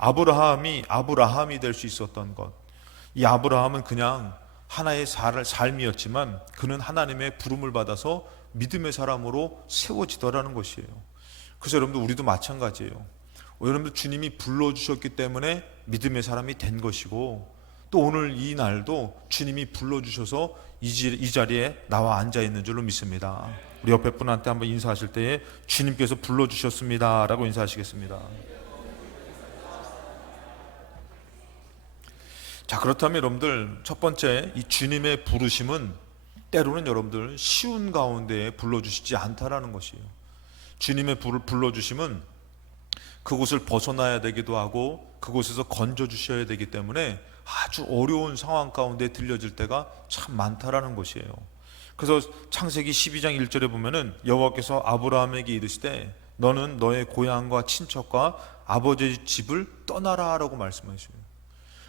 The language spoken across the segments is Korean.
아브라함이 될 수 있었던 것, 이 아브라함은 그냥 하나의 삶이었지만 그는 하나님의 부름을 받아서 믿음의 사람으로 세워지더라는 것이에요. 그래서 여러분들, 우리도 마찬가지예요. 여러분들, 주님이 불러주셨기 때문에 믿음의 사람이 된 것이고, 또 오늘 이 날도 주님이 불러주셔서 이 자리에 나와 앉아 있는 줄로 믿습니다. 우리 옆에 분한테 한번 인사하실 때에 주님께서 불러주셨습니다 라고 인사하시겠습니다. 자, 그렇다면 여러분들, 첫 번째, 이 주님의 부르심은 때로는 여러분들 쉬운 가운데 불러주시지 않다라는 것이에요. 주님의 불러주심은 그곳을 벗어나야 되기도 하고 그곳에서 건져주셔야 되기 때문에 아주 어려운 상황 가운데 들려질 때가 참 많다라는 것이에요. 그래서 창세기 12장 1절에 보면은 여호와께서 아브라함에게 이르시되 너는 너의 고향과 친척과 아버지의 집을 떠나라 라고 말씀하셔요.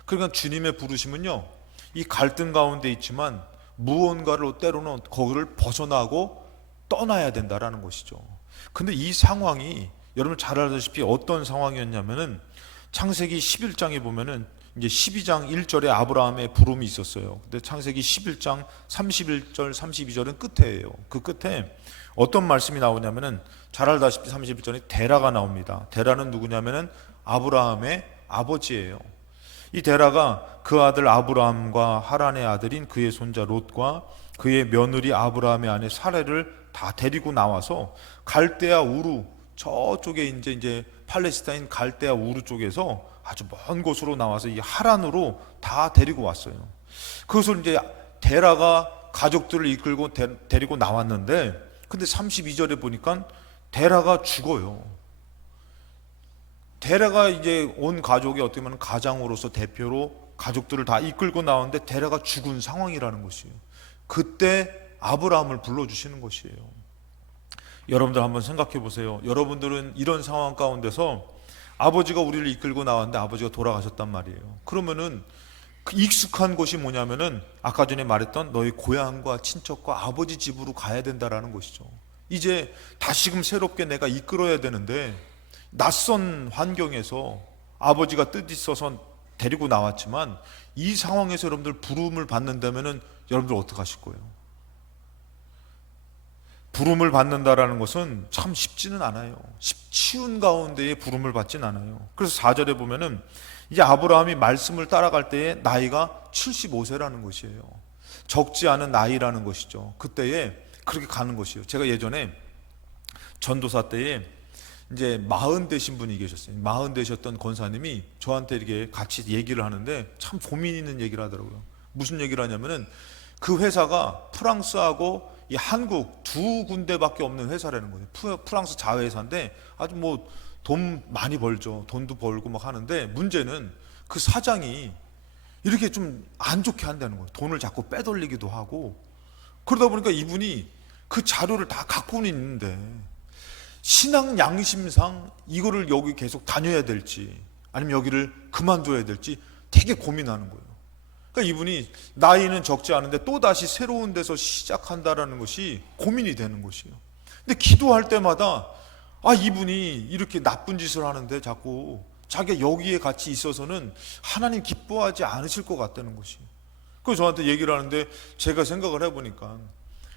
그러니까 주님의 부르심은요, 이 갈등 가운데 있지만 무언가를 때로는 거기를 벗어나고 떠나야 된다라는 것이죠. 근데 이 상황이 여러분 잘 알다시피 어떤 상황이었냐면은 창세기 11장에 보면은 이제 12장 1절에 아브라함의 부름이 있었어요. 근데 창세기 11장 31절 32절은 끝에예요. 그 끝에 어떤 말씀이 나오냐면은 잘 알다시피 31절에 데라가 나옵니다. 데라는 누구냐면은 아브라함의 아버지예요. 이 데라가 그 아들 아브라함과 하란의 아들인 그의 손자 롯과 그의 며느리 아브라함의 아내 사레를 다 데리고 나와서 갈대아 우루, 저쪽에 이제 팔레스타인 갈대아 우루 쪽에서 아주 먼 곳으로 나와서 이 하란으로 다 데리고 왔어요. 그것을 이제 데라가 가족들을 이끌고 데리고 나왔는데, 근데 32절에 보니까 데라가 죽어요. 데라가 이제 온 가족이 어떻게 보면 가장으로서 대표로 가족들을 다 이끌고 나왔는데 데라가 죽은 상황이라는 것이에요. 그때 아브라함을 불러주시는 것이에요. 여러분들 한번 생각해 보세요. 여러분들은 이런 상황 가운데서 아버지가 우리를 이끌고 나왔는데 아버지가 돌아가셨단 말이에요. 그러면은 그 익숙한 곳이 뭐냐면은 아까 전에 말했던 너희 고향과 친척과 아버지 집으로 가야 된다라는 것이죠. 이제 다시금 새롭게 내가 이끌어야 되는데 낯선 환경에서 아버지가 뜻 있어서 데리고 나왔지만 이 상황에서 여러분들 부름을 받는다면은 여러분들 어떻게 하실 거예요? 부름을 받는다라는 것은 참 쉽지는 않아요. 쉬운 가운데에 부름을 받진 않아요. 그래서 4절에 보면은 이제 아브라함이 말씀을 따라갈 때에 나이가 75세라는 것이에요. 적지 않은 나이라는 것이죠. 그때에 그렇게 가는 것이에요. 제가 예전에 전도사 때에 이제 40 되신 분이 계셨어요. 40 되셨던 권사님이 저한테 이렇게 같이 얘기를 하는데 참 고민 있는 얘기를 하더라고요. 무슨 얘기를 하냐면은 그 회사가 프랑스하고 이 한국 두 군데밖에 없는 회사라는 거예요. 프랑스 자회사인데 아주 뭐 돈 많이 벌죠. 돈도 벌고 막 하는데 문제는 그 사장이 이렇게 좀 안 좋게 한다는 거예요. 돈을 자꾸 빼돌리기도 하고. 그러다 보니까 이분이 그 자료를 다 갖고는 있는데 신앙 양심상 이거를 여기 계속 다녀야 될지 아니면 여기를 그만둬야 될지 되게 고민하는 거예요. 그러니까 이분이 나이는 적지 않은데 또다시 새로운 데서 시작한다라는 것이 고민이 되는 것이에요. 근데 기도할 때마다 이분이 이렇게 나쁜 짓을 하는데 자꾸 자기가 여기에 같이 있어서는 하나님 기뻐하지 않으실 것 같다는 것이에요. 그래서 저한테 얘기를 하는데 제가 생각을 해보니까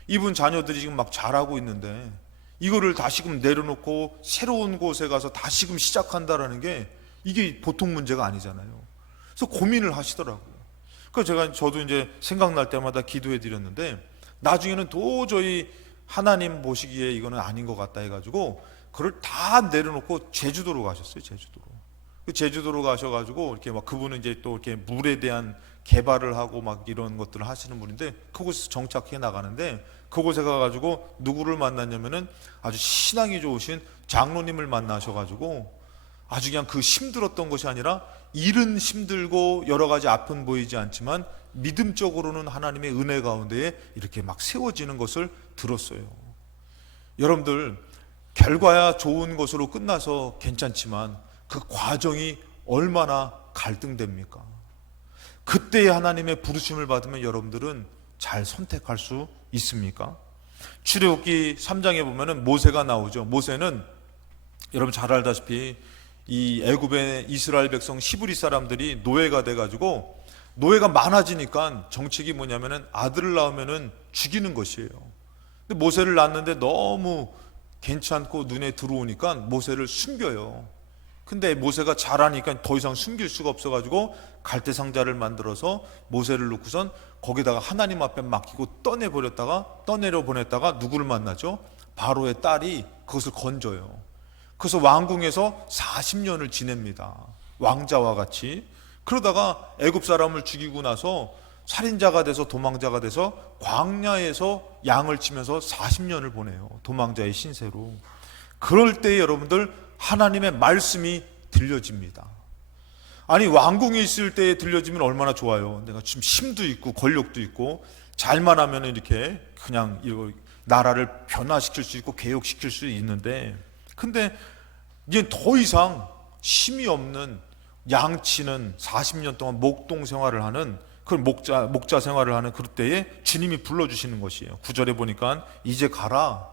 이분 자녀들이 지금 막 잘하고 있는데 이거를 다시금 내려놓고 새로운 곳에 가서 다시금 시작한다라는 게 이게 보통 문제가 아니잖아요. 그래서 고민을 하시더라고요. 그래서 저도 이제 생각날 때마다 기도해 드렸는데 나중에는 도저히 하나님 보시기에 이거는 아닌 것 같다 해가지고 그걸 다 내려놓고 제주도로 가셨어요. 제주도로 가셔가지고 이렇게 막 그분은 이제 또 이렇게 물에 대한 개발을 하고 막 이런 것들을 하시는 분인데 그곳에서 정착해 나가는데 그곳에 가가지고 누구를 만났냐면은 아주 신앙이 좋으신 장로님을 만나셔가지고 아주 그냥 그 힘들었던 것이 아니라 일은 힘들고 여러 가지 아픈 보이지 않지만 믿음적으로는 하나님의 은혜 가운데에 이렇게 막 세워지는 것을 들었어요. 여러분들 결과야 좋은 것으로 끝나서 괜찮지만 그 과정이 얼마나 갈등됩니까? 그때의 하나님의 부르심을 받으면 여러분들은 잘 선택할 수 있습니까? 출애굽기 3장에 보면은 모세가 나오죠. 모세는 여러분 잘 알다시피 이 애굽의 이스라엘 백성 히브리 사람들이 노예가 돼가지고 노예가 많아지니까 정책이 뭐냐면은 아들을 낳으면은 죽이는 것이에요. 근데 모세를 낳았는데 너무 괜찮고 눈에 들어오니까 모세를 숨겨요. 근데 모세가 잘하니까 더 이상 숨길 수가 없어가지고 갈대 상자를 만들어서 모세를 놓고선 거기다가 하나님 앞에 맡기고 떠내려 보냈다가 누구를 만나죠? 바로의 딸이 그것을 건져요. 그래서 왕궁에서 40년을 지냅니다. 왕자와 같이. 그러다가 애굽 사람을 죽이고 나서 살인자가 돼서 도망자가 돼서 광야에서 양을 치면서 40년을 보내요. 도망자의 신세로. 그럴 때 여러분들 하나님의 말씀이 들려집니다. 아니 왕궁에 있을 때 들려지면 얼마나 좋아요. 내가 지금 힘도 있고 권력도 있고 잘만 하면 이렇게 그냥 나라를 변화시킬 수 있고 개혁시킬 수 있는데, 근데 이제 더 이상 힘이 없는 양치는 40년 동안 목동 생활을 하는 그 목자 생활을 하는 그럴 때에 주님이 불러주시는 것이에요. 9절에 보니까 이제 가라.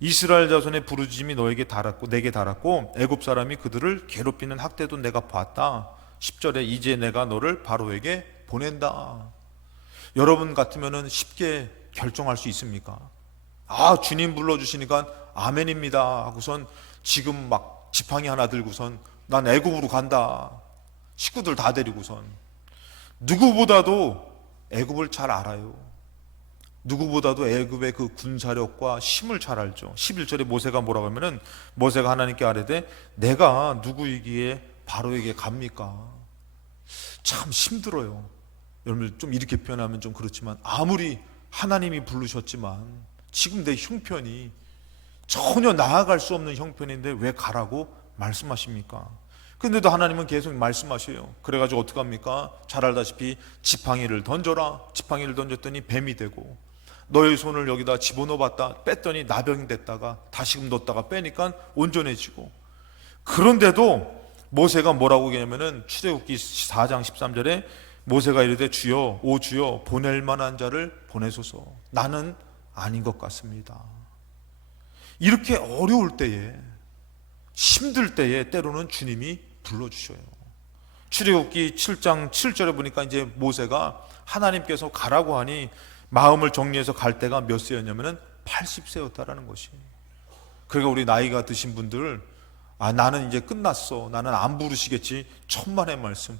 이스라엘 자손의 부르짖음이 너에게 달았고 내게 달았고 애굽 사람이 그들을 괴롭히는 학대도 내가 봤다. 10절에 이제 내가 너를 바로에게 보낸다. 여러분 같으면은 쉽게 결정할 수 있습니까? 아, 주님 불러주시니까 아멘입니다 하고선 지금 막 지팡이 하나 들고선 난 애굽으로 간다. 식구들 다 데리고선. 누구보다도 애굽을 잘 알아요. 누구보다도 애굽의 그 군사력과 힘을 잘 알죠. 11절에 모세가 뭐라고 하면은 모세가 하나님께 아뢰되 내가 누구이기에 바로에게 갑니까? 참 힘들어요. 여러분 좀 이렇게 표현하면 좀 그렇지만 아무리 하나님이 부르셨지만 지금 내 형편이 전혀 나아갈 수 없는 형편인데 왜 가라고 말씀하십니까? 근데도 하나님은 계속 말씀하셔요. 그래가지고 어떡합니까? 잘 알다시피 지팡이를 던져라. 지팡이를 던졌더니 뱀이 되고 너의 손을 여기다 집어넣어봤다 뺐더니 나병이 됐다가 다시금 넣었다가 빼니까 온전해지고. 그런데도 모세가 뭐라고 얘기하냐면은 출애굽기 4장 13절에 모세가 이르되 주여 오 주여 보낼 만한 자를 보내소서. 나는 아닌 것 같습니다. 이렇게 어려울 때에 힘들 때에 때로는 주님이 불러주셔요. 출애굽기 7장 7절에 보니까 이제 모세가 하나님께서 가라고 하니 마음을 정리해서 갈 때가 몇 세였냐면은 80세였다라는 것이. 그러니까 우리 나이가 드신 분들 나는 이제 끝났어. 나는 안 부르시겠지. 천만의 말씀.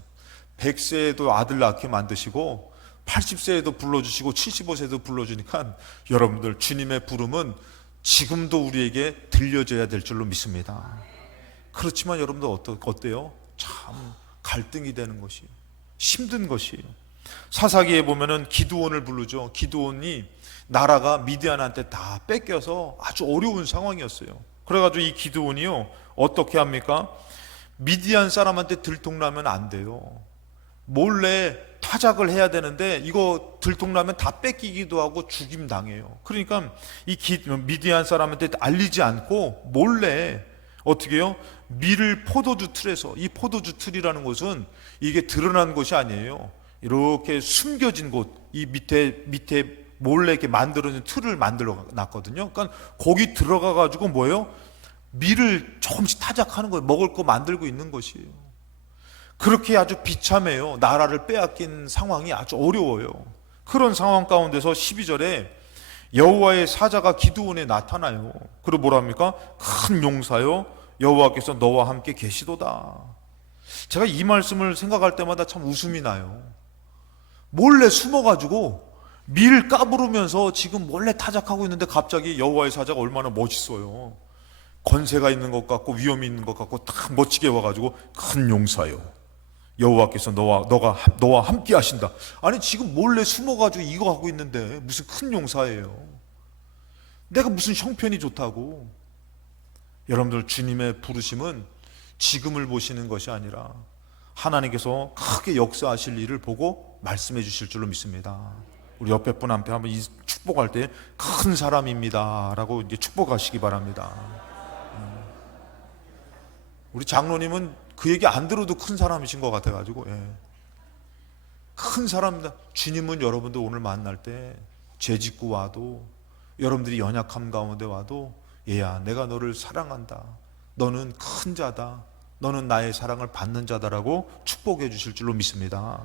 100세에도 아들 낳게 만드시고 80세에도 불러주시고 75세에도 불러주니까 여러분들 주님의 부름은 지금도 우리에게 들려져야 될 줄로 믿습니다. 그렇지만 여러분들 어때요? 참 갈등이 되는 것이에요. 힘든 것이에요. 사사기에 보면은 기드온을 부르죠. 기드온이 나라가 미디안한테 다 뺏겨서 아주 어려운 상황이었어요. 그래가지고 이 기드온이요 어떻게 합니까? 미디안 사람한테 들통나면 안 돼요. 몰래 타작을 해야 되는데 이거 들통나면 다 뺏기기도 하고 죽임 당해요. 그러니까 이 미디안 사람한테 알리지 않고 몰래 어떻게 해요? 밀을 포도주 틀에서, 이 포도주 틀이라는 것은 이게 드러난 것이 아니에요. 이렇게 숨겨진 곳, 이 밑에 몰래 이렇게 만들어진 틀을 만들어 놨거든요. 그러니까 거기 들어가 가지고 뭐예요? 밀을 조금씩 타작하는 거예요. 먹을 거 만들고 있는 것이에요. 그렇게 아주 비참해요. 나라를 빼앗긴 상황이 아주 어려워요. 그런 상황 가운데서 12절에 여호와의 사자가 기드온에 나타나요. 그리고 뭐라 합니까? 큰 용사요 여호와께서 너와 함께 계시도다. 제가 이 말씀을 생각할 때마다 참 웃음이 나요. 몰래 숨어가지고 밀 까부르면서 지금 몰래 타작하고 있는데 갑자기 여호와의 사자가 얼마나 멋있어요. 권세가 있는 것 같고 위험이 있는 것 같고 딱 멋지게 와가지고 큰 용사요 여호와께서 너와 함께 하신다. 아니 지금 몰래 숨어가지고 이거 하고 있는데 무슨 큰 용사예요. 내가 무슨 형편이 좋다고. 여러분들 주님의 부르심은 지금을 보시는 것이 아니라 하나님께서 크게 역사하실 일을 보고 말씀해 주실 줄로 믿습니다. 우리 옆에 분 한테 한번 이 축복할 때 큰 사람입니다 라고 이제 축복하시기 바랍니다. 우리 장로님은 그 얘기 안 들어도 큰 사람이신 것 같아가지고 큰 사람입니다. 주님은 여러분들 오늘 만날 때 죄짓고 와도 여러분들이 연약함 가운데 와도 얘야 내가 너를 사랑한다. 너는 큰 자다. 너는 나의 사랑을 받는 자다라고 축복해 주실 줄로 믿습니다.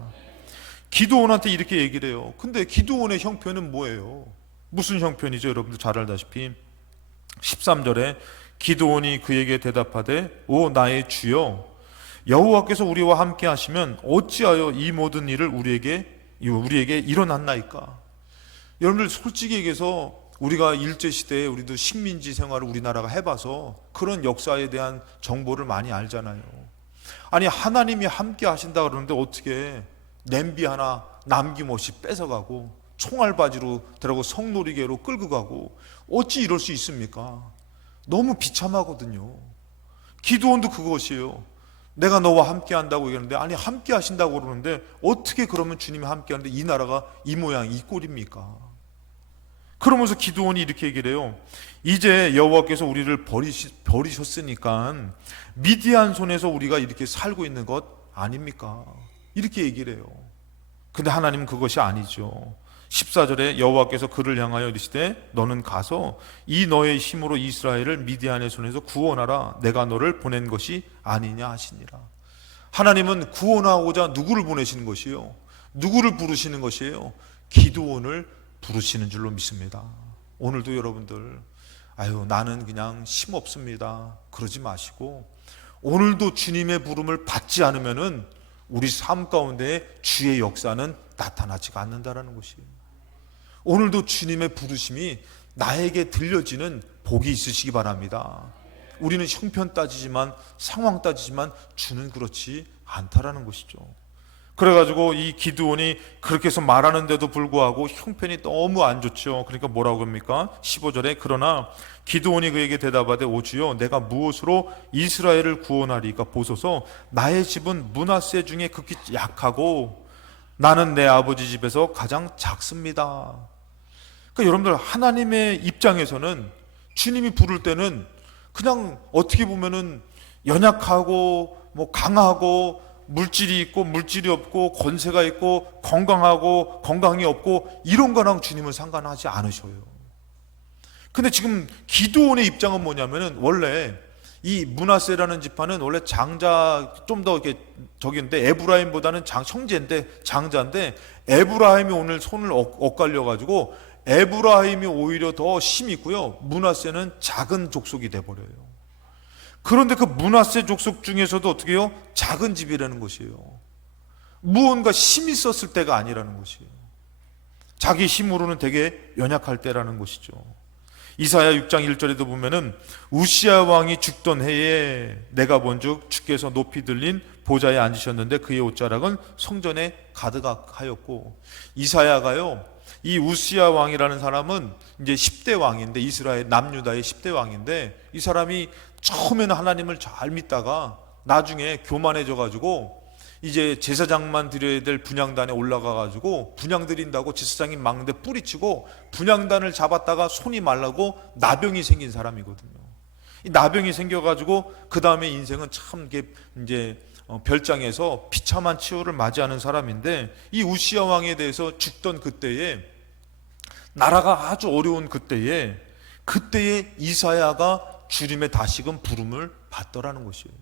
기드온한테 이렇게 얘기를 해요. 근데 기드온의 형편은 뭐예요? 무슨 형편이죠? 여러분들 잘 알다시피 13절에 기드온이 그에게 대답하되 오 나의 주여 여호와께서 우리와 함께 하시면 어찌하여 이 모든 일을 우리에게 일어났나이까? 여러분들 솔직히 얘기해서 우리가 일제시대에 우리도 식민지 생활을 우리나라가 해봐서 그런 역사에 대한 정보를 많이 알잖아요. 아니 하나님이 함께 하신다 그러는데 어떻게 냄비 하나 남김없이 뺏어가고 총알바지로 들어가고 성놀이개로 끌고 가고 어찌 이럴 수 있습니까? 너무 비참하거든요. 기드온도 그것이에요. 내가 너와 함께 한다고 얘기하는데 아니 함께 하신다고 그러는데 어떻게 그러면 주님이 함께 하는데 이 나라가 이 모양 이 꼴입니까? 그러면서 기드온이 이렇게 얘기를 해요. 이제 여호와께서 우리를 버리셨으니까 미디안 손에서 우리가 이렇게 살고 있는 것 아닙니까? 이렇게 얘기를 해요. 근데 하나님은 그것이 아니죠. 14절에 여호와께서 그를 향하여 이르시되 너는 가서 이 너의 힘으로 이스라엘을 미디안의 손에서 구원하라. 내가 너를 보낸 것이 아니냐 하시니라. 하나님은 구원하고자 누구를 보내시는 것이요? 누구를 부르시는 것이에요? 기드온을 부르시는 줄로 믿습니다. 오늘도 여러분들 아유 나는 그냥 힘 없습니다 그러지 마시고 오늘도 주님의 부름을 받지 않으면은 우리 삶 가운데 주의 역사는 나타나지가 않는다라는 것이에요. 오늘도 주님의 부르심이 나에게 들려지는 복이 있으시기 바랍니다. 우리는 형편 따지지만 상황 따지지만 주는 그렇지 않다라는 것이죠. 그래가지고 이 기드온이 그렇게 해서 말하는데도 불구하고 형편이 너무 안 좋죠. 그러니까 뭐라고 합니까? 15절에 그러나 기드온이 그에게 대답하되 오 주여 내가 무엇으로 이스라엘을 구원하리까 보소서 나의 집은 므낫세 중에 극히 약하고 나는 내 아버지 집에서 가장 작습니다. 그러니까 여러분들 하나님의 입장에서는 주님이 부를 때는 그냥 어떻게 보면은 연약하고 뭐 강하고 물질이 있고 물질이 없고 권세가 있고 건강하고 건강이 없고 이런 거랑 주님은 상관하지 않으셔요. 근데 지금 기드온의 입장은 뭐냐면은 원래 이 므낫세라는 지파는 원래 장자 좀 더 이렇게 저기인데 에브라임보다는 형제인데 장자인데 에브라임이 오늘 손을 엇갈려 가지고 에브라임이 오히려 더 힘이 있고요. 므낫세는 작은 족속이 돼 버려요. 그런데 그 므낫세 족속 중에서도 어떻게 해요? 작은 집이라는 것이에요. 무언가 힘이 있었을 때가 아니라는 것이에요. 자기 힘으로는 되게 연약할 때라는 것이죠. 이사야 6장 1절에도 보면은 우시야 왕이 죽던 해에 내가 본즉 주께서 높이 들린 보좌에 앉으셨는데 그의 옷자락은 성전에 가득하였고 이사야가요 이 우시야 왕이라는 사람은 이제 10대 왕인데 이스라엘 남유다의 10대 왕인데 이 사람이 처음에는 하나님을 잘 믿다가 나중에 교만해져 가지고 이제 제사장만 드려야 될 분향단에 올라가 가지고 분향 드린다고 제사장이 막는데 뿌리치고 분향단을 잡았다가 손이 말라고 나병이 생긴 사람이거든요. 이 나병이 생겨 가지고 그 다음에 인생은 참 이제 별장에서 비참한 치유를 맞이하는 사람인데 이 우시야 왕에 대해서 죽던 그때에 나라가 아주 어려운 그때에 이사야가 주님의 다시금 부름을 받더라는 것이에요.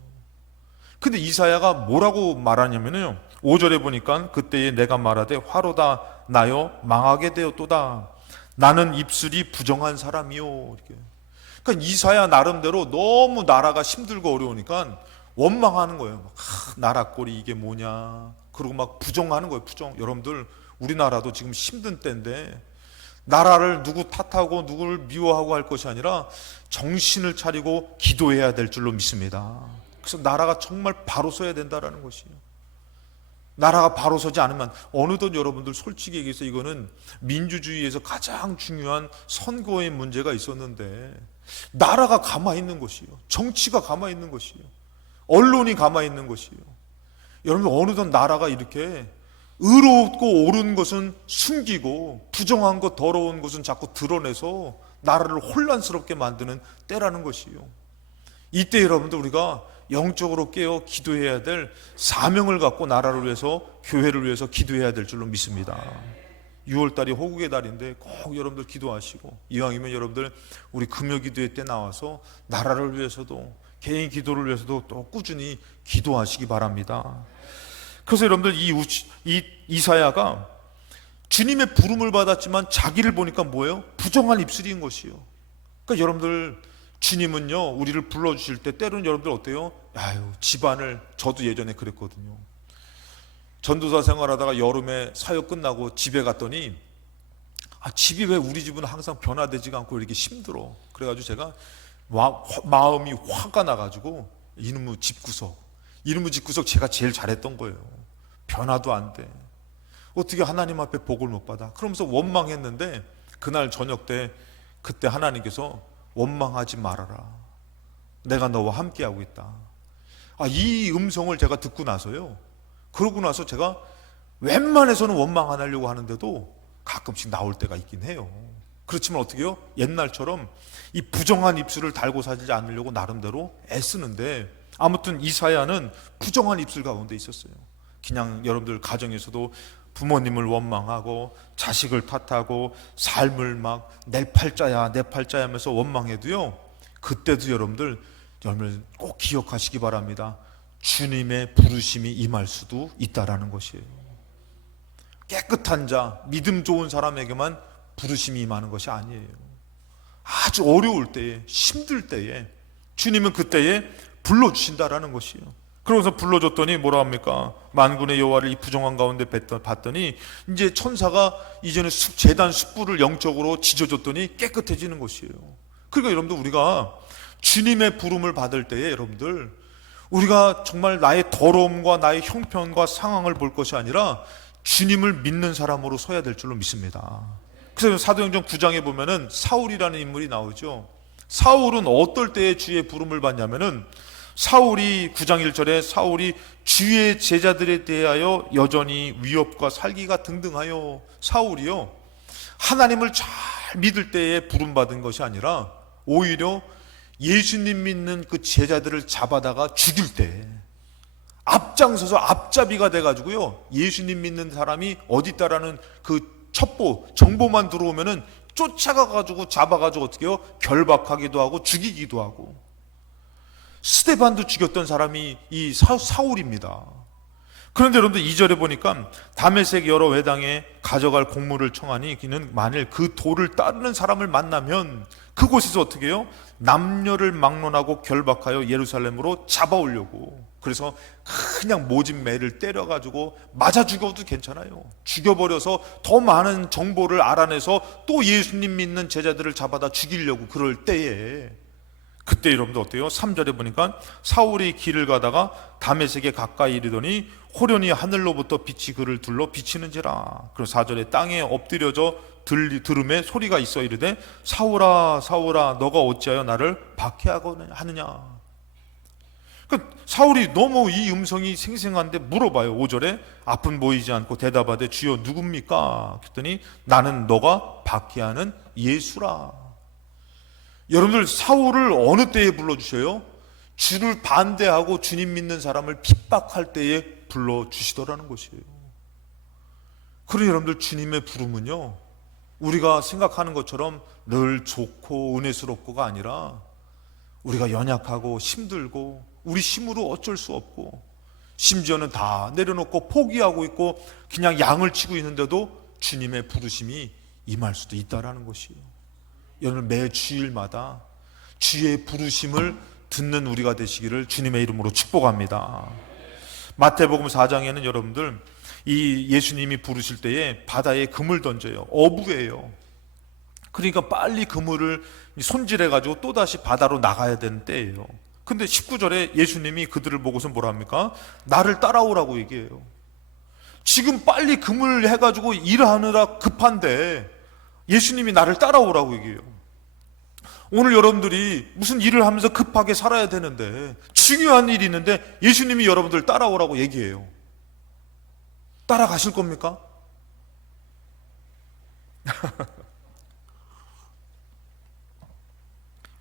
근데 이사야가 뭐라고 말하냐면요 5절에 보니까 그때에 내가 말하되 화로다 나여 망하게 되었도다 나는 입술이 부정한 사람이요 이렇게. 그러니까 이사야 나름대로 너무 나라가 힘들고 어려우니까 원망하는 거예요. 나라 꼴이 이게 뭐냐 그리고 막 부정하는 거예요. 부정. 여러분들 우리나라도 지금 힘든 때인데 나라를 누구 탓하고 누구를 미워하고 할 것이 아니라 정신을 차리고 기도해야 될 줄로 믿습니다. 그래서 나라가 정말 바로 서야 된다라는 것이에요. 나라가 바로 서지 않으면 어느덧 여러분들 솔직히 얘기해서 이거는 민주주의에서 가장 중요한 선거의 문제가 있었는데 나라가 가만히 있는 것이에요. 정치가 가만히 있는 것이에요. 언론이 가만히 있는 것이에요. 여러분 어느덧 나라가 이렇게 의롭고 옳은 것은 숨기고 부정한 것 더러운 것은 자꾸 드러내서 나라를 혼란스럽게 만드는 때라는 것이에요. 이때 여러분들 우리가 영적으로 깨어 기도해야 될 사명을 갖고 나라를 위해서 교회를 위해서 기도해야 될 줄로 믿습니다. 6월달이 호국의 달인데 꼭 여러분들 기도하시고 이왕이면 여러분들 우리 금요기도회 때 나와서 나라를 위해서도 개인 기도를 위해서도 또 꾸준히 기도하시기 바랍니다. 그래서 여러분들 이 이사야가 주님의 부름을 받았지만 자기를 보니까 뭐예요? 부정한 입술인 것이요. 그러니까 여러분들 주님은요, 우리를 불러주실 때 때로는 여러분들 어때요? 아유, 집안을, 저도 예전에 그랬거든요. 전도사 생활하다가 여름에 사역 끝나고 집에 갔더니 집이 왜 우리 집은 항상 변화되지가 않고 이렇게 힘들어. 그래가지고 제가 마음이 화가 나가지고 이놈의 집구석 제가 제일 잘했던 거예요. 변화도 안 돼. 어떻게 하나님 앞에 복을 못 받아? 그러면서 원망했는데 그날 저녁 때 그때 하나님께서 원망하지 말아라. 내가 너와 함께하고 있다. 이 음성을 제가 듣고 나서요. 그러고 나서 제가 웬만해서는 원망 안 하려고 하는데도 가끔씩 나올 때가 있긴 해요. 그렇지만 어떻게 해요? 옛날처럼 이 부정한 입술을 달고 살지 않으려고 나름대로 애쓰는데, 아무튼 이사야는 부정한 입술 가운데 있었어요. 그냥 여러분들 가정에서도 부모님을 원망하고 자식을 탓하고 삶을 막 내 팔자야 하면서 원망해도요, 그때도 여러분들 꼭 기억하시기 바랍니다. 주님의 부르심이 임할 수도 있다라는 것이에요. 깨끗한 자, 믿음 좋은 사람에게만 부르심이 임하는 것이 아니에요. 아주 어려울 때에, 힘들 때에 주님은 그때에 불러주신다라는 것이에요. 그러면서 불러줬더니 뭐라 합니까? 만군의 여호와를 이 부정한 가운데 봤더니 이제 천사가 이제는 제단 숯불을 영적으로 지져줬더니 깨끗해지는 것이에요. 그러니까 여러분들 우리가 주님의 부름을 받을 때에 여러분들 우리가 정말 나의 더러움과 나의 형편과 상황을 볼 것이 아니라 주님을 믿는 사람으로 서야 될 줄로 믿습니다. 그래서 사도행전 9장에 보면은 사울이라는 인물이 나오죠. 사울은 어떨 때에 주의 부름을 받냐면은 사울이 9장 1절에 사울이 주의 제자들에 대하여 여전히 위협과 살기가 등등하여, 사울이요 하나님을 잘 믿을 때에 부름받은 것이 아니라 오히려 예수님 믿는 그 제자들을 잡아다가 죽일 때 앞장서서 앞잡이가 돼가지고요, 예수님 믿는 사람이 어디 있다라는 그 첩보 정보만 들어오면은 쫓아가가지고 잡아가지고 어떻게 해요? 결박하기도 하고 죽이기도 하고. 스데반도 죽였던 사람이 이 사울입니다. 그런데 여러분들 2절에 보니까 다메섹 여러 회당에 가져갈 곡물을 청하니 그는 만일 그 도를 따르는 사람을 만나면 그곳에서 어떻게 해요? 남녀를 막론하고 결박하여 예루살렘으로 잡아오려고. 그래서 그냥 모진 매를 때려가지고 맞아 죽여도 괜찮아요. 죽여버려서 더 많은 정보를 알아내서 또 예수님 믿는 제자들을 잡아다 죽이려고 그럴 때에, 그때 여러분들 어때요? 3절에 보니까 사울이 길을 가다가 다메섹에 가까이 이르더니 호련히 하늘로부터 빛이 그를 둘러 비치는지라. 그리고 4절에 땅에 엎드려져 들음에 소리가 있어 이르되 사울아 사울아 너가 어찌하여 나를 박해하느냐. 그러니까 사울이 너무 이 음성이 생생한데 물어봐요. 5절에 앞은 보이지 않고 대답하되 주여 누굽니까? 그랬더니 나는 너가 박해하는 예수라. 여러분들 사울을 어느 때에 불러주셔요? 주를 반대하고 주님 믿는 사람을 핍박할 때에 불러주시더라는 것이에요. 그러니 여러분들 주님의 부름은요, 우리가 생각하는 것처럼 늘 좋고 은혜스럽고가 아니라 우리가 연약하고 힘들고 우리 힘으로 어쩔 수 없고 심지어는 다 내려놓고 포기하고 있고 그냥 양을 치고 있는데도 주님의 부르심이 임할 수도 있다라는 것이에요. 여러분 매 주일마다 주의 부르심을 듣는 우리가 되시기를 주님의 이름으로 축복합니다. 마태복음 4장에는 여러분들 이 예수님이 부르실 때에 바다에 금을 던져요. 어부예요. 그러니까 빨리 그물을 손질해가지고 또다시 바다로 나가야 되는 때예요. 근데 19절에 예수님이 그들을 보고서 뭐라 합니까? 나를 따라오라고 얘기해요. 지금 빨리 그물 해가지고 일하느라 급한데 예수님이 나를 따라오라고 얘기해요. 오늘 여러분들이 무슨 일을 하면서 급하게 살아야 되는데 중요한 일이 있는데 예수님이 여러분들 따라오라고 얘기해요. 따라가실 겁니까?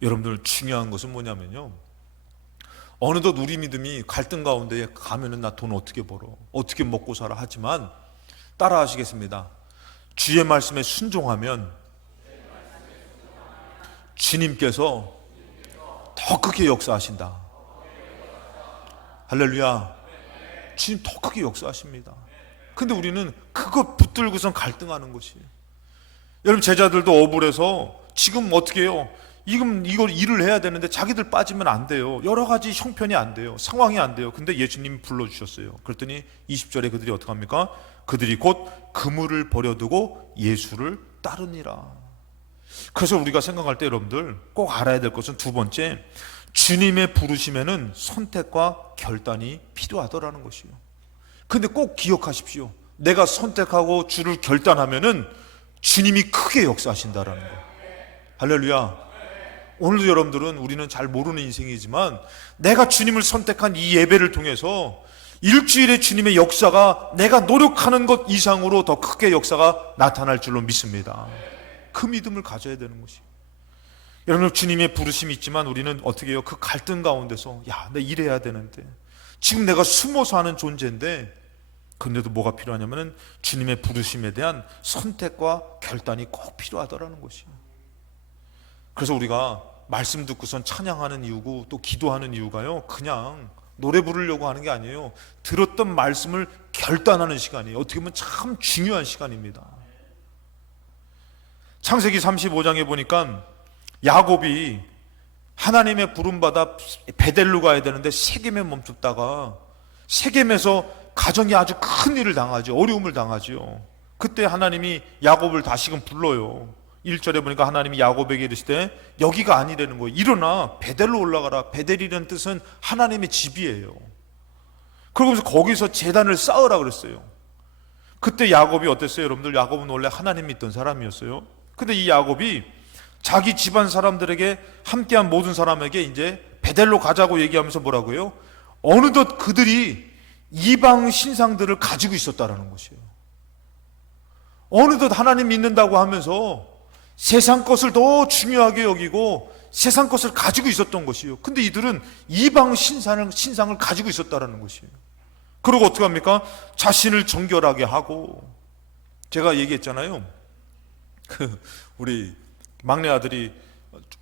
여러분들 중요한 것은 뭐냐면요, 어느덧 우리 믿음이 갈등 가운데 가면은 나 돈 어떻게 벌어, 어떻게 먹고 살아 하지만 따라 하시겠습니다. 주의 말씀에 순종하면 주님께서 더 크게 역사하신다. 할렐루야. 주님 더 크게 역사하십니다. 근데 우리는 그거 붙들고선 갈등하는 것이에요. 여러분, 제자들도 억울해서 지금 어떻게 해요? 이걸 일을 해야 되는데 자기들 빠지면 안 돼요. 여러 가지 형편이 안 돼요. 상황이 안 돼요. 근데 예수님이 불러주셨어요. 그랬더니 20절에 그들이 어떻게 합니까? 그들이 곧 그물을 버려두고 예수를 따르니라. 그래서 우리가 생각할 때 여러분들 꼭 알아야 될 것은 두 번째, 주님의 부르심에는 선택과 결단이 필요하더라는 것이요. 근데 꼭 기억하십시오. 내가 선택하고 주를 결단하면은 주님이 크게 역사하신다라는 거. 할렐루야. 오늘도 여러분들은, 우리는 잘 모르는 인생이지만 내가 주님을 선택한 이 예배를 통해서 일주일에 주님의 역사가 내가 노력하는 것 이상으로 더 크게 역사가 나타날 줄로 믿습니다. 그 믿음을 가져야 되는 것이에요. 여러분, 주님의 부르심이 있지만 우리는 어떻게 해요? 그 갈등 가운데서 야, 나 일해야 되는데, 지금 내가 숨어서 하는 존재인데, 그런데도 뭐가 필요하냐면은 주님의 부르심에 대한 선택과 결단이 꼭 필요하다라는 것이에요. 그래서 우리가 말씀 듣고선 찬양하는 이유고 또 기도하는 이유가요, 그냥 노래 부르려고 하는 게 아니에요. 들었던 말씀을 결단하는 시간이에요. 어떻게 보면 참 중요한 시간입니다. 창세기 35장에 보니까 야곱이 하나님의 부름받아 베델로 가야 되는데 세겜에 멈췄다가 세겜에서 가정이 아주 큰 일을 당하죠. 어려움을 당하죠. 그때 하나님이 야곱을 다시금 불러요. 1절에 보니까 하나님이 야곱에게 이르시되, 여기가 아니라는 거예요. 일어나 베델로 올라가라. 베델이라는 뜻은 하나님의 집이에요. 그러면서 거기서 제단을 쌓으라 그랬어요. 그때 야곱이 어땠어요? 여러분들, 야곱은 원래 하나님 믿던 사람이었어요. 근데 이 야곱이 자기 집안 사람들에게, 함께한 모든 사람에게 이제 베델로 가자고 얘기하면서 뭐라고요? 어느덧 그들이 이방 신상들을 가지고 있었다라는 것이에요. 어느덧 하나님 믿는다고 하면서 세상 것을 더 중요하게 여기고 세상 것을 가지고 있었던 것이에요. 근데 이들은 이방 신상을 가지고 있었다라는 것이에요. 그리고 어떻게 합니까? 자신을 정결하게 하고, 제가 얘기했잖아요. 우리 막내 아들이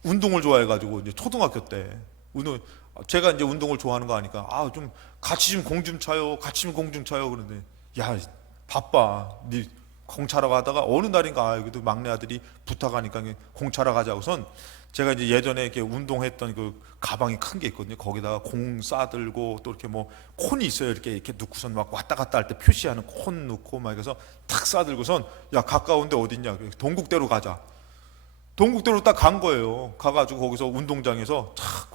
운동을 좋아해가지고 이제 초등학교 때 제가 이제 운동을 좋아하는 거 아니까 좀 같이 좀 공 좀 차요. 같이 좀 공 좀 차요. 그러는데 야, 바빠. 네 공 차러 가다가 어느 날인가 그래도 막내 아들이 부탁하니까 공 차러 가자고선 제가 이제 예전에 이렇게 운동했던 그 가방이 큰 게 있거든요. 거기다가 공 싸들고 또 이렇게 뭐 콘이 있어요. 이렇게 넣고선 막 왔다 갔다 할 때 표시하는 콘 넣고 막 해서 탁 싸들고선 야, 가까운데 어딨냐? 동국대로 가자. 동국대로 딱 간 거예요. 가가지고 거기서 운동장에서 탁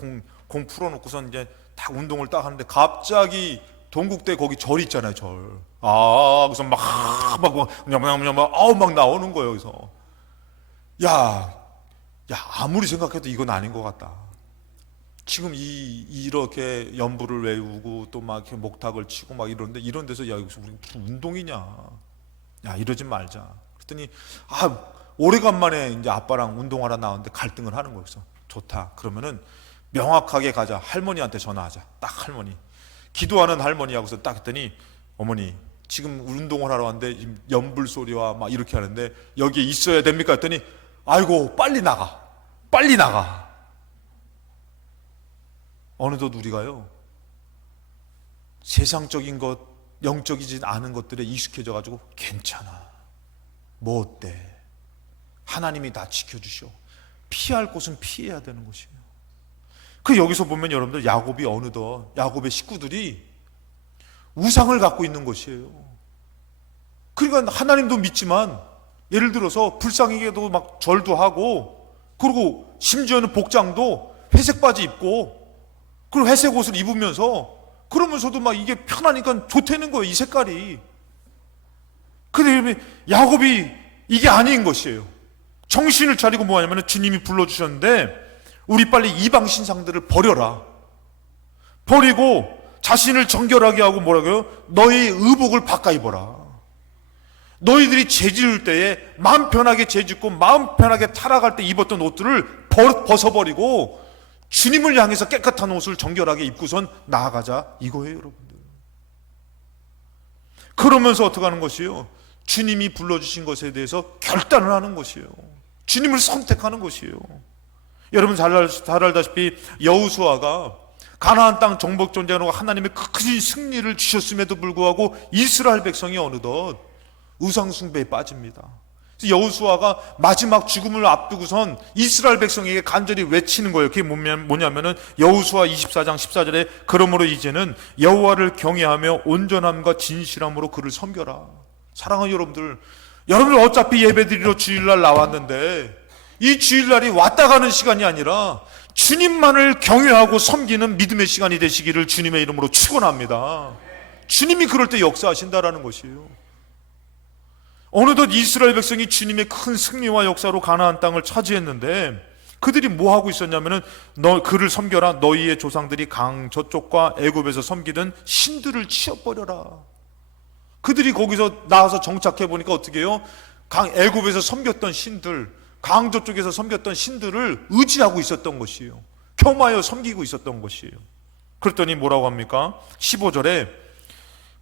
공 풀어놓고선 이제 딱 운동을 딱 하는데 갑자기 동국대 거기 절 있잖아요, 절. 그래서 막 나오는 거예요. 그래서 야, 아무리 생각해도 이건 아닌 것 같다. 지금 이렇게 연부를 외우고 또 막 이렇게 목탁을 치고 막 이러는데 이런 데서 야, 여기서 우리 무슨 운동이냐? 야, 이러지 말자. 그랬더니 오래간만에 이제 아빠랑 운동하러 나왔는데 갈등을 하는 거예요. 그래서 좋다. 그러면은 명확하게 가자. 할머니한테 전화하자. 딱 할머니. 기도하는 할머니하고서 딱 했더니, 어머니, 지금 운동을 하러 왔는데 연불 소리와 막 이렇게 하는데 여기에 있어야 됩니까? 했더니 아이고, 빨리 나가. 빨리 나가. 어느덧 우리가요, 세상적인 것, 영적이지 않은 것들에 익숙해져 가지고 괜찮아. 뭐 어때? 하나님이 다 지켜주셔. 피할 곳은 피해야 되는 것이에요. 여기서 보면 여러분들, 야곱이 어느덧, 야곱의 식구들이 우상을 갖고 있는 것이에요. 그러니까 하나님도 믿지만, 예를 들어서 불쌍히게도 막 절도 하고, 그리고 심지어는 복장도 회색 바지 입고, 그리고 회색 옷을 입으면서, 그러면서도 막 이게 편하니까 좋다는 거예요, 이 색깔이. 근데 야곱이 이게 아닌 것이에요. 정신을 차리고 뭐 하냐면, 주님이 불러주셨는데 우리 빨리 이방 신상들을 버려라. 버리고 자신을 정결하게 하고 뭐라고요? 너희 의복을 바꿔 입어라. 너희들이 죄지을 때에 마음 편하게 죄짓고 마음 편하게 타락할 때 입었던 옷들을 벗어버리고 주님을 향해서 깨끗한 옷을 정결하게 입고선 나아가자, 이거예요, 여러분들. 그러면서 어떻게 하는 것이에요? 주님이 불러주신 것에 대해서 결단을 하는 것이에요. 주님을 선택하는 것이에요. 여러분 잘 알다시피 여호수아가 가나안 땅 정복 전쟁으로 하나님의 큰 승리를 주셨음에도 불구하고 이스라엘 백성이 어느덧 우상 숭배에 빠집니다. 여호수아가 마지막 죽음을 앞두고선 이스라엘 백성에게 간절히 외치는 거예요. 그게 뭐냐면은 여호수아 24장 14절에 그러므로 이제는 여호와를 경외하며 온전함과 진실함으로 그를 섬겨라. 사랑하는 여러분들 어차피 예배드리러 주일날 나왔는데 이 주일날이 왔다 가는 시간이 아니라 주님만을 경외하고 섬기는 믿음의 시간이 되시기를 주님의 이름으로 축원합니다. 주님이 그럴 때 역사하신다라는 것이에요. 어느덧 이스라엘 백성이 주님의 큰 승리와 역사로 가나안 땅을 차지했는데 그들이 뭐 하고 있었냐면은 그를 섬겨라. 너희의 조상들이 강 저쪽과 애굽에서 섬기던 신들을 치워버려라. 그들이 거기서 나와서 정착해 보니까 어떻게 해요? 애굽에서 섬겼던 신들, 강 저쪽에서 섬겼던 신들을 의지하고 있었던 것이에요. 겸하여 섬기고 있었던 것이에요. 그랬더니 뭐라고 합니까? 15절에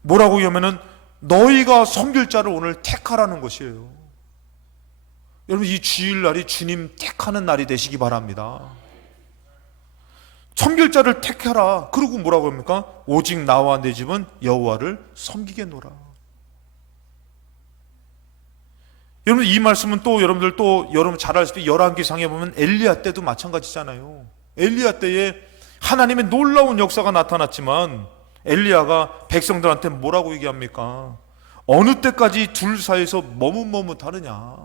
뭐라고 하면은 너희가 섬길 자를 오늘 택하라는 것이에요. 여러분, 이 주일날이 주님 택하는 날이 되시기 바랍니다. 섬길 자를 택하라. 그리고 뭐라고 합니까? 오직 나와 내 집은 여호와를 섬기겠노라. 여러분, 이 말씀은 또 여러분 잘 아시다시피 열왕기상에 보면 엘리야 때도 마찬가지잖아요. 엘리야 때에 하나님의 놀라운 역사가 나타났지만 엘리야가 백성들한테 뭐라고 얘기합니까? 어느 때까지 둘 사이에서 머뭇머뭇하느냐.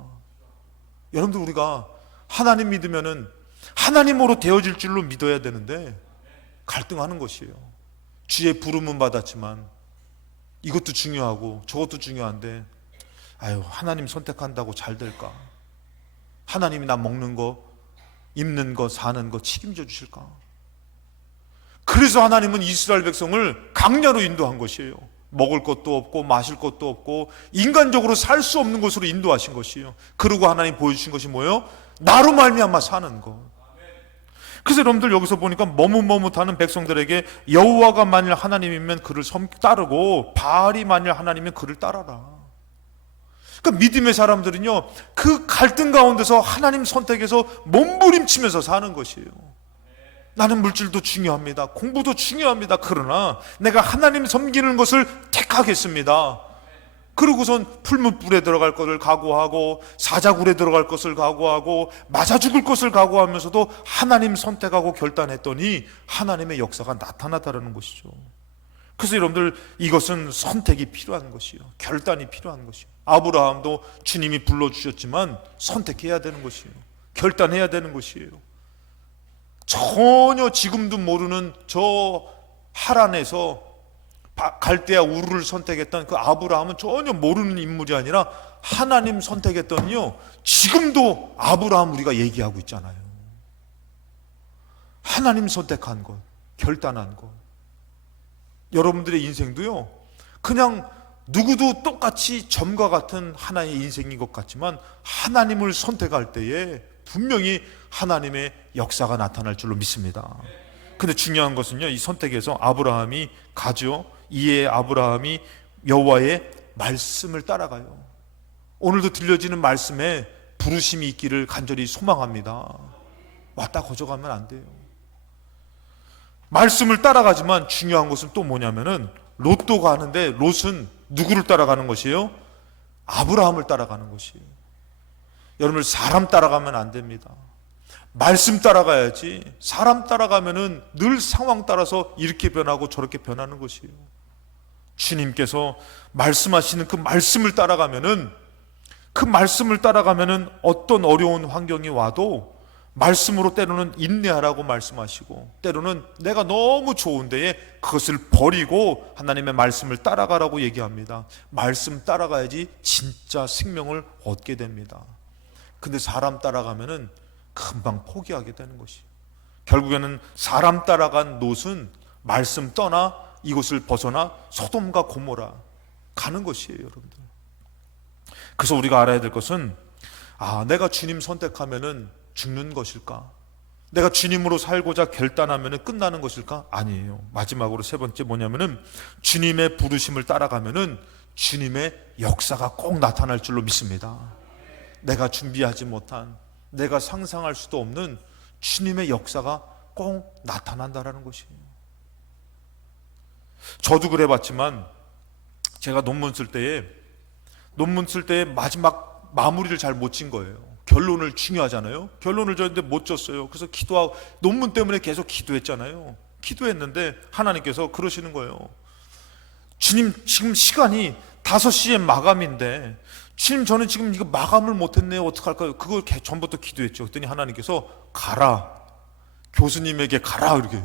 여러분들, 우리가 하나님 믿으면은 하나님으로 되어질 줄로 믿어야 되는데 갈등하는 것이에요. 주의 부름은 받았지만 이것도 중요하고 저것도 중요한데 하나님 선택한다고 잘 될까? 하나님이 나 먹는 거, 입는 거, 사는 거 책임져 주실까? 그래서 하나님은 이스라엘 백성을 강야로 인도한 것이에요. 먹을 것도 없고 마실 것도 없고 인간적으로 살 수 없는 곳으로 인도하신 것이에요. 그리고 하나님 보여주신 것이 뭐예요? 나로 말미암아 사는 것. 그래서 여러분들 여기서 보니까 머뭇머뭇하는 백성들에게 여호와가 만일 하나님이면 그를 따르고 바알이 만일 하나님이면 그를 따라라. 그러니까 믿음의 사람들은요, 그 갈등 가운데서 하나님 선택해서 몸부림치면서 사는 것이에요. 나는 물질도 중요합니다. 공부도 중요합니다. 그러나 내가 하나님 섬기는 것을 택하겠습니다. 그러고선 풀무불에 들어갈 것을 각오하고 사자굴에 들어갈 것을 각오하고 맞아 죽을 것을 각오하면서도 하나님 선택하고 결단했더니 하나님의 역사가 나타나다라는 것이죠. 그래서 여러분들, 이것은 선택이 필요한 것이요, 결단이 필요한 것이요. 아브라함도 주님이 불러주셨지만 선택해야 되는 것이에요. 결단해야 되는 것이에요. 전혀 지금도 모르는 저 하란에서 갈대아 우르를 선택했던 그 아브라함은 전혀 모르는 인물이 아니라 하나님 선택했더니요, 지금도 아브라함 우리가 얘기하고 있잖아요. 하나님 선택한 것, 결단한 것. 여러분들의 인생도요, 그냥 누구도 똑같이 점과 같은 하나의 인생인 것 같지만 하나님을 선택할 때에 분명히 하나님의 역사가 나타날 줄로 믿습니다. 근데 중요한 것은요, 이 선택에서 아브라함이 가죠. 이에 아브라함이 여호와의 말씀을 따라가요. 오늘도 들려지는 말씀에 부르심이 있기를 간절히 소망합니다. 왔다 거저가면 안 돼요. 말씀을 따라가지만 중요한 것은 또 뭐냐면은 롯도 가는데 롯은 누구를 따라가는 것이에요? 아브라함을 따라가는 것이에요. 여러분, 사람 따라가면 안 됩니다. 말씀 따라가야지. 사람 따라가면은 늘 상황 따라서 이렇게 변하고 저렇게 변하는 것이에요. 주님께서 말씀하시는 그 말씀을 따라가면은 어떤 어려운 환경이 와도 말씀으로 때로는 인내하라고 말씀하시고, 때로는 내가 너무 좋은데 그것을 버리고 하나님의 말씀을 따라가라고 얘기합니다. 말씀 따라가야지 진짜 생명을 얻게 됩니다. 근데 사람 따라가면은 금방 포기하게 되는 것이에요. 결국에는 사람 따라간 롯은 말씀 떠나 이곳을 벗어나 소돔과 고모라 가는 것이에요, 여러분들. 그래서 우리가 알아야 될 것은, 내가 주님 선택하면은 죽는 것일까? 내가 주님으로 살고자 결단하면은 끝나는 것일까? 아니에요. 마지막으로 세 번째 뭐냐면은 주님의 부르심을 따라가면은 주님의 역사가 꼭 나타날 줄로 믿습니다. 내가 준비하지 못한, 내가 상상할 수도 없는 주님의 역사가 꼭 나타난다라는 것이에요. 저도 그래봤지만 제가 논문 쓸 때에 마지막 마무리를 잘 못 진 거예요. 결론을 중요하잖아요. 결론을 줬는데 못 줬어요. 그래서 기도하고 논문 때문에 계속 기도했잖아요. 기도했는데 하나님께서 그러시는 거예요. 주님, 지금 시간이 5시에 마감인데 주님, 저는 지금 이거 마감을 못했네요. 어떡할까요? 그걸 전부터 기도했죠. 그랬더니 하나님께서 가라, 교수님에게 가라, 이렇게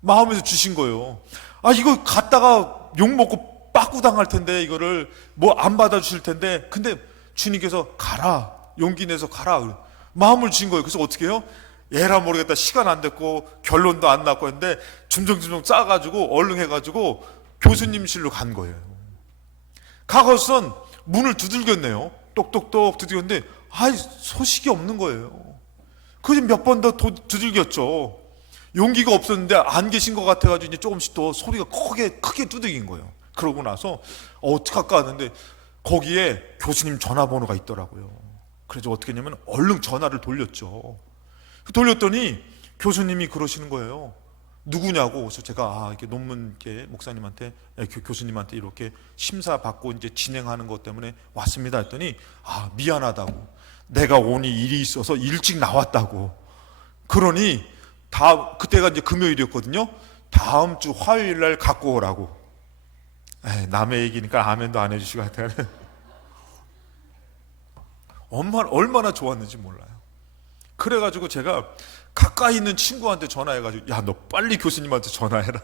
마음에서 주신 거예요. 아, 이거 갔다가 욕먹고 빠꾸 당할 텐데, 이거를 뭐 안 받아주실 텐데, 근데 주님께서 가라, 용기 내서 가라, 마음을 주신 거예요. 그래서 어떻게 해요? 에라 모르겠다, 시간 안 됐고 결론도 안 났고 했는데 줌정줌정 짜가지고 얼른 해가지고 교수님실로 간 거예요. 가고선 문을 두들겼네요. 똑똑똑 두들겼는데 소식이 없는 거예요. 그래서 몇 번 더 두들겼죠. 용기가 없었는데 안 계신 것 같아가지고 이제 조금씩 더 소리가 크게 두들긴 거예요. 그러고 나서 어떡할까 하는데 거기에 교수님 전화번호가 있더라고요. 그래서 어떻게 했냐면 얼른 전화를 돌렸죠. 돌렸더니 교수님이 그러시는 거예요. 누구냐고. 그래서 제가 이렇게 논문 목사님한테, 교수님한테 이렇게 심사 받고 이제 진행하는 것 때문에 왔습니다 했더니 미안하다고, 내가 오니 일이 있어서 일찍 나왔다고. 그러니 그때가 이제 금요일이었거든요. 다음 주 화요일 날 갖고 오라고. 남의 얘기니까 아멘도 안 해주시고 하여튼 얼마나 좋았는지 몰라요. 그래가지고 제가 가까이 있는 친구한테 전화해가지고, 야, 너 빨리 교수님한테 전화해라.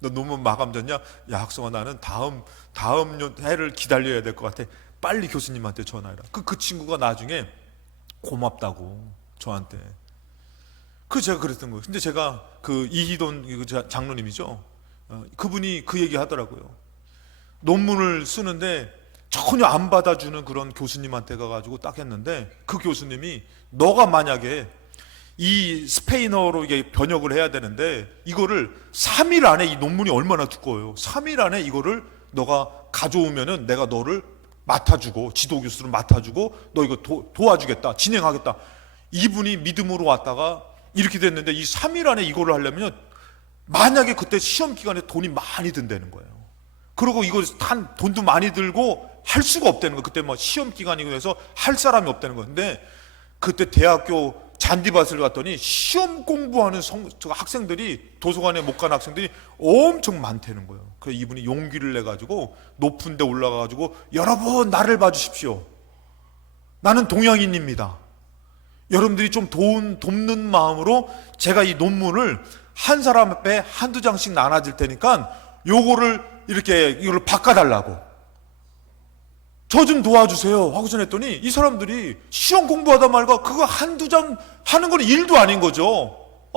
너 논문 마감 졌냐? 야, 학성아, 나는 다음 해를 기다려야 될 것 같아. 빨리 교수님한테 전화해라. 그 친구가 나중에 고맙다고 저한테. 제가 그랬던 거예요. 근데 제가 이희돈 장로님이죠. 그분이 그 얘기 하더라고요. 논문을 쓰는데 전혀 안 받아주는 그런 교수님한테 가가지고 딱 했는데, 그 교수님이 너가 만약에 이 스페인어로 이게 번역을 해야 되는데 이거를 3일 안에, 이 논문이 얼마나 두꺼워요. 3일 안에 이거를 너가 가져오면은 내가 너를 맡아주고, 지도 교수를 맡아주고 너 이거 도와주겠다, 진행하겠다. 이분이 믿음으로 왔다가 이렇게 됐는데, 이 3일 안에 이거를 하려면 만약에 그때 시험 기간에 돈이 많이 든다는 거예요. 그리고 이거 돈도 많이 들고 할 수가 없다는 거예요. 그때 뭐 시험 기간이고 해서 할 사람이 없다는 건데, 그때 대학교 잔디밭을 갔더니 시험 공부하는 학생들이, 도서관에 못 간 학생들이 엄청 많다는 거예요. 그래서 이분이 용기를 내가지고 높은 데 올라가가지고, 여러분 나를 봐주십시오. 나는 동양인입니다. 여러분들이 좀 돕는 마음으로 제가 이 논문을 한 사람 앞에 한두 장씩 나눠줄 테니까 이거를 바꿔달라고, 저 좀 도와주세요 하고 전했더니, 이 사람들이 시험 공부하다 말고 그거 한두 장 하는 건 일도 아닌 거죠.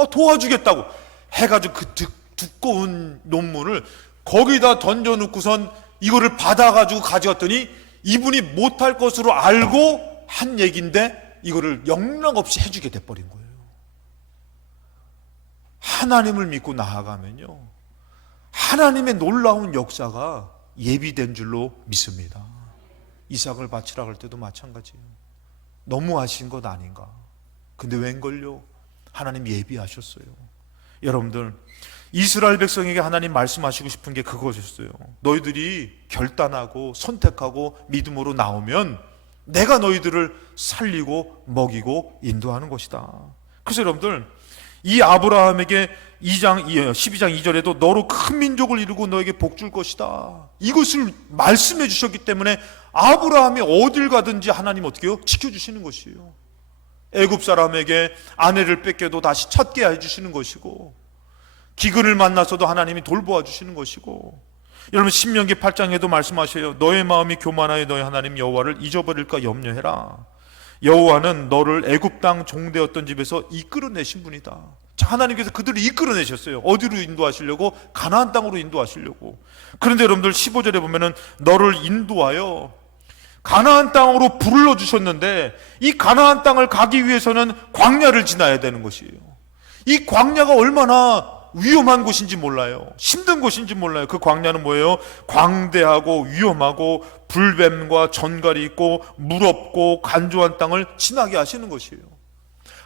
도와주겠다고 해가지고 그 두꺼운 논문을 거기다 던져놓고선 이거를 받아가지고 가져갔더니, 이분이 못할 것으로 알고 한 얘기인데 이거를 영락없이 해주게 돼버린 거예요. 하나님을 믿고 나아가면요, 하나님의 놀라운 역사가 예비된 줄로 믿습니다. 이삭을 바치라 할 때도 마찬가지예요. 너무하신 것 아닌가? 근데 웬걸요? 하나님 예비하셨어요. 여러분들, 이스라엘 백성에게 하나님 말씀하시고 싶은 게 그것이었어요. 너희들이 결단하고 선택하고 믿음으로 나오면 내가 너희들을 살리고 먹이고 인도하는 것이다. 그래서 여러분들, 이 아브라함에게 12장 2절에도 너로 큰 민족을 이루고 너에게 복 줄 것이다, 이것을 말씀해 주셨기 때문에 아브라함이 어딜 가든지 하나님 어떻게 해요? 지켜주시는 것이에요. 애굽 사람에게 아내를 뺏겨도 다시 찾게 해주시는 것이고, 기근을 만나서도 하나님이 돌보아 주시는 것이고, 여러분 신명기 8장에도 말씀하셔요. 너의 마음이 교만하여 너의 하나님 여호와를 잊어버릴까 염려해라. 여호와는 너를 애굽 땅 종되었던 집에서 이끌어내신 분이다. 자, 하나님께서 그들을 이끌어내셨어요. 어디로 인도하시려고? 가나안 땅으로 인도하시려고. 그런데 여러분들 15절에 보면은 너를 인도하여 가나안 땅으로 불러주셨는데, 이 가나안 땅을 가기 위해서는 광야를 지나야 되는 것이에요. 이 광야가 얼마나 위험한 곳인지 몰라요. 힘든 곳인지 몰라요. 그 광야는 뭐예요? 광대하고 위험하고 불뱀과 전갈이 있고 물 없고 간조한 땅을 지나게 하시는 것이에요.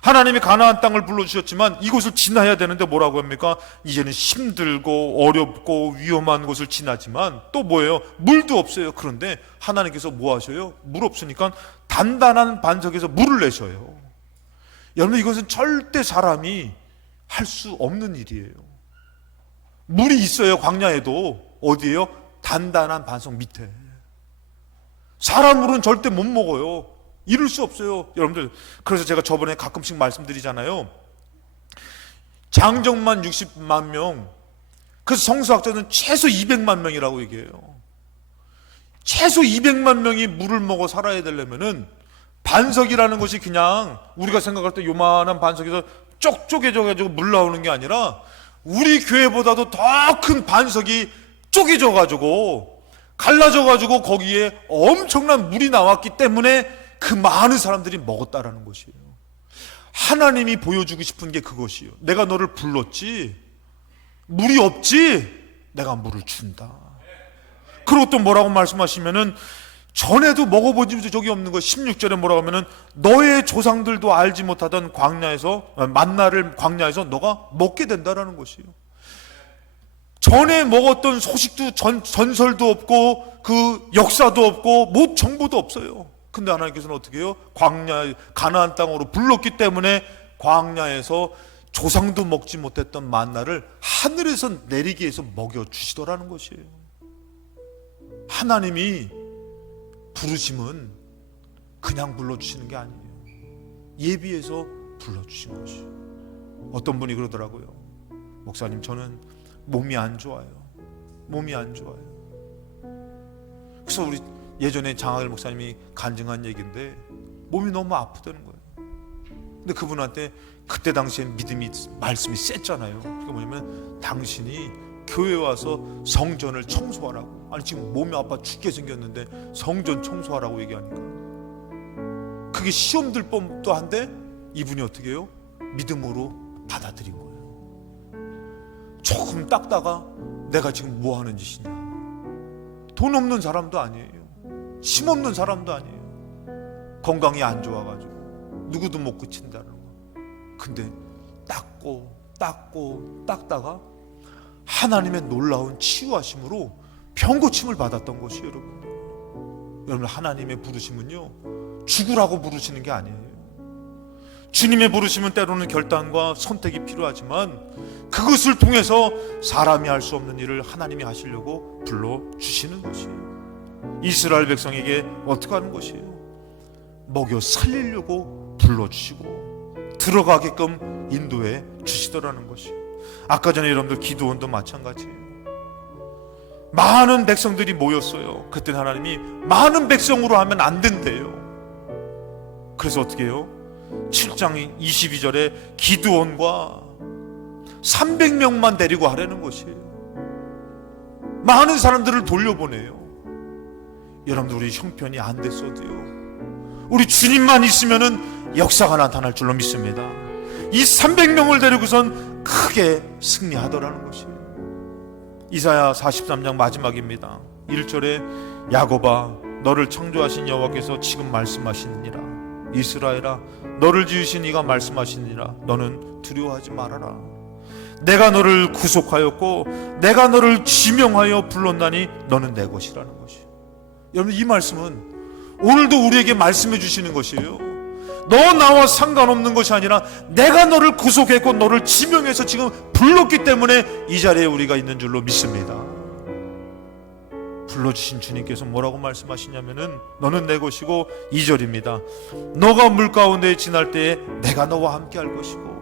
하나님이 가나안 땅을 불러주셨지만 이곳을 지나야 되는데 뭐라고 합니까? 이제는 힘들고 어렵고 위험한 곳을 지나지만 또 뭐예요? 물도 없어요. 그런데 하나님께서 뭐 하셔요? 물 없으니까 단단한 반석에서 물을 내셔요. 여러분, 이것은 절대 사람이 할 수 없는 일이에요. 물이 있어요. 광야에도 어디에요? 단단한 반석 밑에. 사람 물은 절대 못 먹어요. 이룰 수 없어요, 여러분들. 그래서 제가 저번에 가끔씩 말씀드리잖아요. 장정만 60만 명, 그래서 성서학자는 최소 200만 명이라고 얘기해요. 최소 200만 명이 물을 먹어 살아야 되려면은 반석이라는 것이 그냥 우리가 생각할 때 요만한 반석에서 쪽쪽해져가지고 물 나오는 게 아니라 우리 교회보다도 더 큰 반석이 쪼개져가지고 갈라져가지고 거기에 엄청난 물이 나왔기 때문에 그 많은 사람들이 먹었다라는 것이에요. 하나님이 보여주고 싶은 게 그것이에요. 내가 너를 불렀지, 물이 없지, 내가 물을 준다. 그리고 또 뭐라고 말씀하시면은 전에도 먹어본 적이 없는 거. 16절에 뭐라고 하면은 너의 조상들도 알지 못하던 광야에서, 만나를 광야에서 너가 먹게 된다라는 것이에요. 전에 먹었던 소식도 전설도 없고 그 역사도 없고 뭐 정보도 없어요. 근데 하나님께서는 어떻게 해요? 광야, 가나안 땅으로 불렀기 때문에 광야에서 조상도 먹지 못했던 만나를 하늘에서 내리게 해서 먹여주시더라는 것이에요. 하나님이 부르심은 그냥 불러주시는 게 아니에요. 예비해서 불러주신 것이에요. 어떤 분이 그러더라고요. 목사님, 저는 몸이 안 좋아요. 몸이 안 좋아요. 그래서 우리 예전에 장하길 목사님이 간증한 얘기인데 몸이 너무 아프다는 거예요. 근데 그분한테 그때 당시엔 믿음이, 말씀이 셌잖아요. 그게 뭐냐면 당신이 교회 와서 성전을 청소하라고. 아니 지금 몸이 아파 죽게 생겼는데 성전 청소하라고 얘기하니까 그게 시험 들 법도 한데 이분이 어떻게 해요? 믿음으로 받아들인 거예요. 조금 닦다가 내가 지금 뭐 하는 짓이냐. 돈 없는 사람도 아니에요. 힘 없는 사람도 아니에요. 건강이 안 좋아가지고 누구도 못 고친다는 거. 근데 닦다가 하나님의 놀라운 치유하심으로 병고침을 받았던 것이에요. 여러분, 하나님의 부르심은요 죽으라고 부르시는 게 아니에요. 주님의 부르심은 때로는 결단과 선택이 필요하지만 그것을 통해서 사람이 할 수 없는 일을 하나님이 하시려고 불러주시는 것이에요. 이스라엘 백성에게 어떻게 하는 것이에요? 먹여 살리려고 불러주시고 들어가게끔 인도해 주시더라는 것이에요. 아까 전에 여러분들 기도원도 마찬가지예요. 많은 백성들이 모였어요. 그때는 하나님이 많은 백성으로 하면 안 된대요. 그래서 어떻게 해요? 7장 22절에 기드온과 300명만 데리고 하라는 것이에요. 많은 사람들을 돌려보내요. 여러분들, 우리 형편이 안 됐어도요 우리 주님만 있으면은 역사가 나타날 줄로 믿습니다. 이 300명을 데리고선 크게 승리하더라는 것이에요. 이사야 43장 마지막입니다. 1절에 야곱아, 너를 창조하신 여호와께서 지금 말씀하시니라. 이스라엘아, 너를 지으신 이가 말씀하시니라. 너는 두려워하지 말아라. 내가 너를 구속하였고 내가 너를 지명하여 불렀나니 너는 내 것이라는 것이에요. 여러분, 이 말씀은 오늘도 우리에게 말씀해 주시는 것이에요. 너 나와 상관없는 것이 아니라 내가 너를 구속했고 너를 지명해서 지금 불렀기 때문에 이 자리에 우리가 있는 줄로 믿습니다. 불러주신 주님께서 뭐라고 말씀하시냐면은 너는 내 것이고, 2절입니다. 너가 물 가운데 지날 때에 내가 너와 함께 할 것이고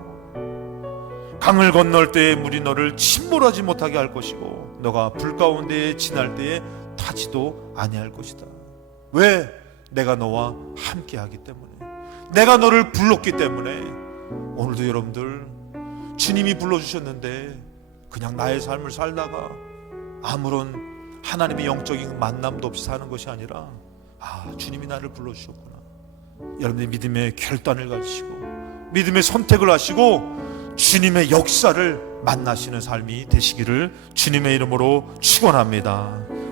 강을 건널 때에 물이 너를 침몰하지 못하게 할 것이고 너가 불 가운데 지날 때에 타지도 아니할 것이다. 왜? 내가 너와 함께 하기 때문에, 내가 너를 불렀기 때문에. 오늘도 여러분들 주님이 불러주셨는데 그냥 나의 삶을 살다가 아무런 하나님의 영적인 만남도 없이 사는 것이 아니라, 주님이 나를 불러주셨구나. 여러분의 믿음의 결단을 가지시고 믿음의 선택을 하시고 주님의 역사를 만나시는 삶이 되시기를 주님의 이름으로 축원합니다.